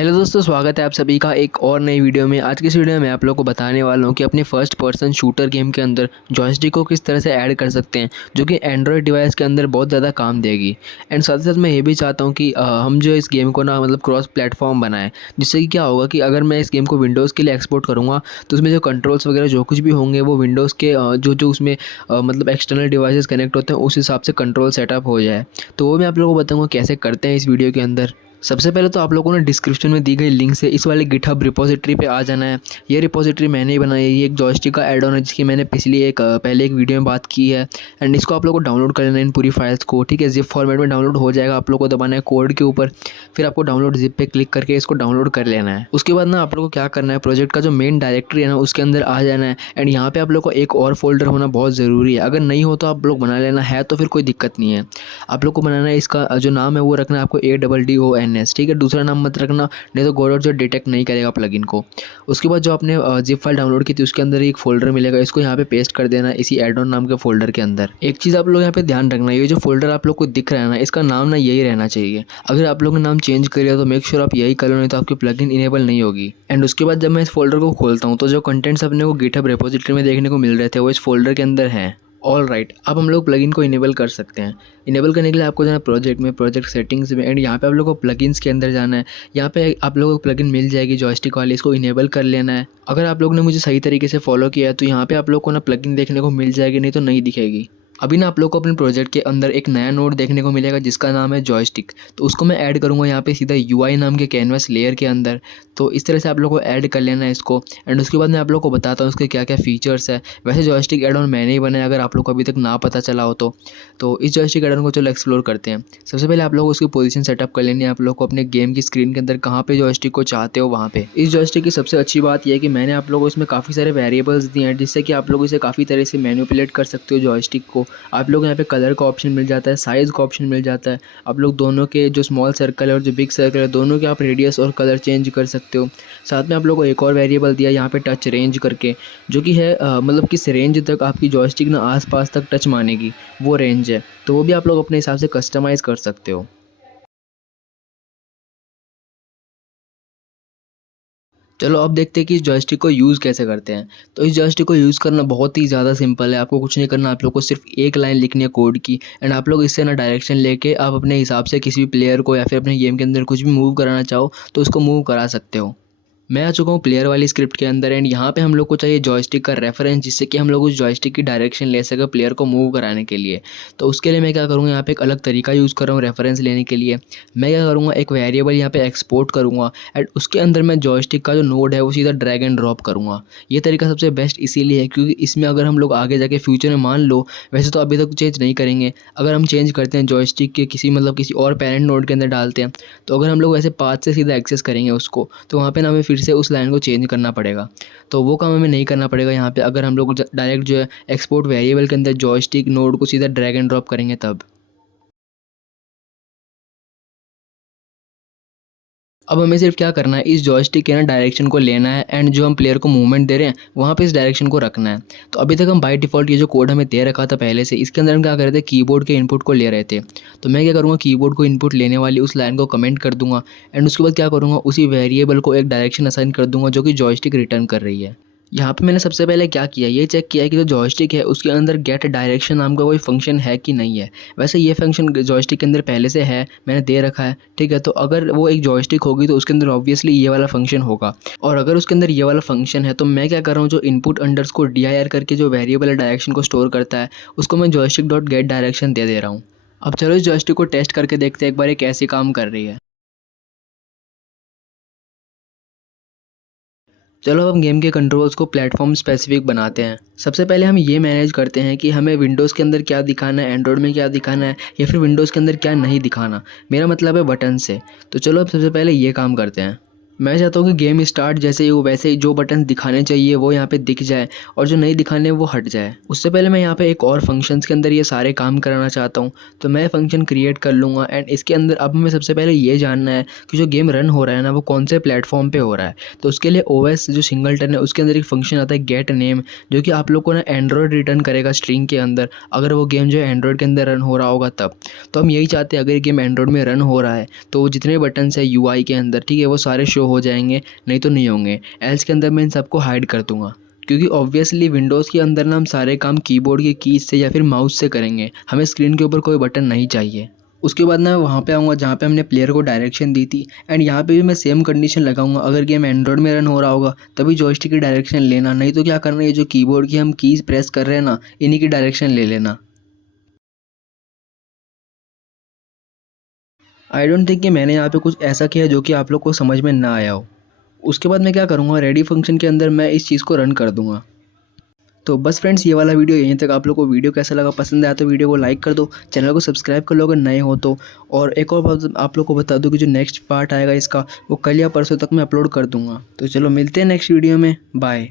Hello दोस्तों, स्वागत है आप सभी का एक और नई वीडियो में। आज की इस वीडियो में मैं आप लोगों को बताने वाला हूं कि अपने फर्स्ट पर्सन शूटर गेम के अंदर जॉयस्टिक को किस तरह से ऐड कर सकते हैं, जो कि एंड्रॉयड डिवाइस के अंदर बहुत ज़्यादा काम देगी। एंड साथ ही साथ मैं ये भी चाहता हूं कि हम जो इस गेम को ना मतलब क्रॉस प्लेटफॉर्म बनाएं, जिससे कि क्या होगा कि अगर मैं इस गेम को विंडोज़ के लिए एक्सपोर्ट करूँगा तो उसमें जो कंट्रोल्स वगैरह जो कुछ भी होंगे वो विंडोज़ के जो जो उसमें मतलब एक्सटर्नल डिवाइसेस कनेक्ट होते हैं उस हिसाब से कंट्रोल सेटअप हो जाए। तो वो मैं आप लोगों को बताऊँगा कैसे करते हैं इस वीडियो के अंदर। सबसे पहले तो आप लोगों ने डिस्क्रिप्शन में दी गई लिंक से इस वाले गिटहब रिपोजिटरी पे आ जाना है। ये रिपोजिटरी मैंने ही बनाई है। ये एक जॉयस्टिक का ऐड ऑन है जिसकी मैंने पहले एक वीडियो में बात की है। एंड इसको आप लोगों को डाउनलोड कर लेना है, इन पूरी फाइल्स को। ठीक है, जिप फॉर्मेट में डाउनलोड हो जाएगा। आप लोगों को दबाना है कोड के ऊपर, फिर आपको डाउनलोड जिप पे क्लिक करके इसको डाउनलोड कर लेना है। उसके बाद ना आप लोगों को क्या करना है, प्रोजेक्ट का जो मेन डायरेक्टरी है ना उसके अंदर आ जाना है। एंड यहाँ पे आप लोग को एक और फोल्डर होना बहुत ज़रूरी है। अगर नहीं हो तो आप लोग बना लेना, है तो फिर कोई दिक्कत नहीं है। आप लोग को बनाना है, इसका जो नाम है वो रखना है आपको ADDONS। ठीक है, दूसरा नाम मत रखना, नहीं तो गोडॉट जो डिटेक्ट नहीं करेगा प्लगइन को। उसके बाद जो आपने जिप फाइल डाउनलोड की थी उसके अंदर एक फ़ोल्डर मिलेगा, इसको यहाँ पे पेस्ट कर देना इसी ऐड ऑन नाम के फ़ोल्डर के अंदर। एक चीज़ आप लोग यहाँ पे ध्यान रखना, ये जो फ़ोल्डर आप लोग को दिख रहा है ना, इसका नाम ना यही रहना चाहिए। अगर आप लोगों ने नाम चेंज कर लिया तो मेक श्योर आप यही कर लो, नहीं तो आपकी प्लगइन इनेबल नहीं होगी। एंड उसके बाद जब मैं इस फोल्डर को खोलता हूँ तो जो कंटेंट्स अपने को गिटहब रिपोजिटरी में देखने को मिल रहे थे वो इस फोल्डर के अंदर हैं। ऑल राइट, अब हम लोग प्लगइन को इनेबल कर सकते हैं। इनेबल करने के लिए आपको जाना प्रोजेक्ट में, प्रोजेक्ट सेटिंग्स में, एंड यहाँ पे आप लोगों को प्लगइन्स के अंदर जाना है। यहाँ पे आप लोगों को प्लगइन मिल जाएगी जॉयस्टिक वाली, इसको इनेबल कर लेना है। अगर आप लोगों ने मुझे सही तरीके से फॉलो किया है तो यहाँ पे आप लोग को ना प्लगइन देखने को मिल जाएगी, नहीं तो नहीं दिखेगी। अभी ना आप लोग को अपने प्रोजेक्ट के अंदर एक नया नोड देखने को मिलेगा जिसका नाम है जॉयस्टिक। तो उसको मैं ऐड करूँगा यहाँ पे सीधा UI नाम के कैनवास लेयर के अंदर। तो इस तरह से आप लोग को ऐड कर लेना है इसको। एंड उसके बाद मैं आप लोग को बताता हूँ उसके क्या क्या फीचर्स है। वैसे जॉयस्टिक ऐड ऑन मैंने ही बनाया, अगर आप लोग को अभी तक ना पता चला हो तो इस जॉयस्टिक ऐड ऑन को चलो एक्सप्लोर करते हैं। सबसे पहले आप लोग को उसकी पोजीशन सेटअप कर लेनी है। आप लोग को अपने गेम की स्क्रीन के अंदर कहाँ पे जॉयस्टिक को चाहते हो वहाँ पे। इस जॉयस्टिक की सबसे अच्छी बात यह है कि मैंने आप लोगों को इसमें काफ़ी सारे वेरिएबल्स दिए हैं, जिससे कि आप लोग इसे काफ़ी तरह से मैनिपुलेट कर सकते हो जॉयस्टिक को। आप लोग यहाँ पे कलर का ऑप्शन मिल जाता है, साइज़ का ऑप्शन मिल जाता है। आप लोग दोनों के जो स्मॉल सर्कल है और जो बिग सर्कल है दोनों के आप रेडियस और कलर चेंज कर सकते हो। साथ में आप लोगों को एक और वेरिएबल दिया यहाँ पे टच रेंज करके, जो कि है मतलब किस रेंज तक आपकी जॉयस्टिक ना आसपास तक टच मानेगी, वो रेंज है। तो वो भी आप लोग अपने हिसाब से कस्टमाइज़ कर सकते हो। चलो अब देखते हैं कि इस जॉयस्टिक को यूज़ कैसे करते हैं। तो इस जॉयस्टिक को यूज़ करना बहुत ही ज़्यादा सिंपल है। आपको कुछ नहीं करना, आप लोग को सिर्फ एक लाइन लिखनी है कोड की। एंड आप लोग इससे ना डायरेक्शन लेके आप अपने हिसाब से किसी भी प्लेयर को या फिर अपने गेम के अंदर कुछ भी मूव कराना चाहो तो उसको मूव करा सकते हो। मैं आ चुका हूँ प्लेयर वाली स्क्रिप्ट के अंदर। एंड यहाँ पे हम लोग को चाहिए जॉयस्टिक का रेफरेंस, जिससे कि हम लोग उस जॉयस्टिक की डायरेक्शन ले सकें प्लेयर को मूव कराने के लिए। तो उसके लिए मैं क्या करूँगा, यहाँ पे एक अलग तरीका यूज़ कर रहा हूँ रेफरेंस लेने के लिए। मैं क्या करूँगा, एक वेरिएबल यहाँ पे एक्सपोर्ट करूँगा एंड उसके अंदर मैं जॉयस्टिक का जो नोड है वो सीधा ड्रैग एंड ड्रॉप करूँगा। ये तरीका सबसे बेस्ट इसीलिए है क्योंकि इसमें अगर हम लोग आगे जाके फ्यूचर में मान लो, वैसे तो अभी तक चेंज नहीं करेंगे, अगर हम चेंज करते हैं जॉयस्टिक के किसी और पेरेंट नोड के अंदर डालते हैं, तो अगर हम लोग वैसे पाथ से सीधा एक्सेस करेंगे उसको, तो वहाँ पे ना हमें फिर से उस लाइन को चेंज करना पड़ेगा। तो वो काम हमें नहीं करना पड़ेगा यहाँ पे, अगर हम लोग डायरेक्ट जो है एक्सपोर्ट वेरिएबल के अंदर जॉयस्टिक नोड को सीधा ड्रैग एंड ड्रॉप करेंगे तब। अब हमें सिर्फ क्या करना है, इस जॉयस्टिक के ना डायरेक्शन को लेना है एंड जो हम प्लेयर को मूवमेंट दे रहे हैं वहाँ पे इस डायरेक्शन को रखना है। तो अभी तक हम बाय डिफ़ॉल्ट ये जो कोड हमें दे रखा था पहले से, इसके अंदर हम क्या कर रहे थे, कीबोर्ड के इनपुट को ले रहे थे। तो मैं क्या करूँगा, कीबोर्ड को इनपुट लेने वाली उस लाइन को कमेंट कर दूँगा एंड उसके बाद क्या करूँगा, उसी वेरिएबल को एक डायरेक्शन असाइन कर दूँगा जो कि जॉयस्टिक रिटर्न कर रही है। यहाँ पे मैंने सबसे पहले क्या किया, ये चेक किया है कि जो जॉयस्टिक है उसके अंदर गेट डायरेक्शन नाम का कोई फंक्शन है कि नहीं है। वैसे ये फंक्शन जॉयस्टिक के अंदर पहले से है, मैंने दे रखा है। ठीक है, तो अगर वो एक जॉयस्टिक होगी तो उसके अंदर ऑब्वियसली ये वाला फंक्शन होगा। और अगर उसके अंदर ये वाला फंक्शन है तो मैं क्या कर रहा हूँ, जो इनपुट अंडरस्कोर dir करके जो वेरिएबल है डायरेक्शन को स्टोर करता है, उसको मैं जॉयस्टिक डॉट गेट डायरेक्शन दे रहा हूँ। अब चलो इस जॉयस्टिक को टेस्ट करके देखते हैं एक बार ये कैसे काम कर रही है। चलो अब हम गेम के कंट्रोल्स को प्लेटफॉर्म स्पेसिफिक बनाते हैं। सबसे पहले हम ये मैनेज करते हैं कि हमें विंडोज़ के अंदर क्या दिखाना है, एंड्रॉयड में क्या दिखाना है, या फिर विंडोज़ के अंदर क्या नहीं दिखाना। मेरा मतलब है बटन से। तो चलो अब सबसे पहले ये काम करते हैं। मैं चाहता हूँ कि गेम स्टार्ट जैसे ही हो वैसे ही जो बटन दिखाने चाहिए वो यहाँ पे दिख जाए और जो नहीं दिखाने वो हट जाए। उससे पहले मैं यहाँ पे एक और फंक्शंस के अंदर ये सारे काम कराना चाहता हूँ, तो मैं फंक्शन क्रिएट कर लूँगा एंड इसके अंदर अब हमें सबसे पहले ये जानना है कि जो गेम रन हो रहा है ना वो कौन से प्लेटफॉर्म पे हो रहा है। तो उसके लिए ओएस जो सिंगलटन है उसके अंदर एक फंक्शन आता है गेट नेम, जो कि आप लोग को ना एंड्रॉयड रिटर्न करेगा स्ट्रिंग के अंदर, अगर वो गेम जो है एंड्रॉयड के अंदर रन हो रहा होगा तब। तो हम यही चाहते हैं अगर ये गेम एंड्रॉयड में रन हो रहा है तो वो जितने बटन्स है यूआई के अंदर, ठीक है, वो सारे शो हो जाएंगे, नहीं तो नहीं होंगे। एल्स के अंदर मैं इन सबको हाइड कर दूंगा, क्योंकि ऑब्वियसली विंडोज़ के अंदर ना हम सारे काम कीबोर्ड की कीज से या फिर माउस से करेंगे, हमें स्क्रीन के ऊपर कोई बटन नहीं चाहिए। उसके बाद ना मैं वहाँ पे आऊँगा जहाँ पे हमने प्लेयर को डायरेक्शन दी थी एंड यहाँ पे भी मैं सेम कंडीशन लगाऊंगा, अगर गेम एंड्रॉयड में रन हो रहा होगा तभी जॉयस्टिक की डायरेक्शन लेना, नहीं तो क्या करना, ये जो कीबोर्ड की हम कीज़ प्रेस कर रहे हैं ना इन्हीं की डायरेक्शन ले लेना। आई डोंट थिंक कि मैंने यहाँ पे कुछ ऐसा किया जो कि आप लोग को समझ में ना आया हो। उसके बाद मैं क्या करूँगा, रेडी फंक्शन के अंदर मैं इस चीज़ को रन कर दूँगा। तो बस फ्रेंड्स ये वाला वीडियो यहीं तक। आप लोग को वीडियो कैसा लगा, पसंद आया तो वीडियो को लाइक कर दो, चैनल को सब्सक्राइब कर लो अगर नए हो तो। और एक और बात आप लोग को बता दूं कि जो नेक्स्ट पार्ट आएगा इसका वो कल या परसों तक मैं अपलोड कर दूंगा। तो चलो मिलते हैं नेक्स्ट वीडियो में, बाय।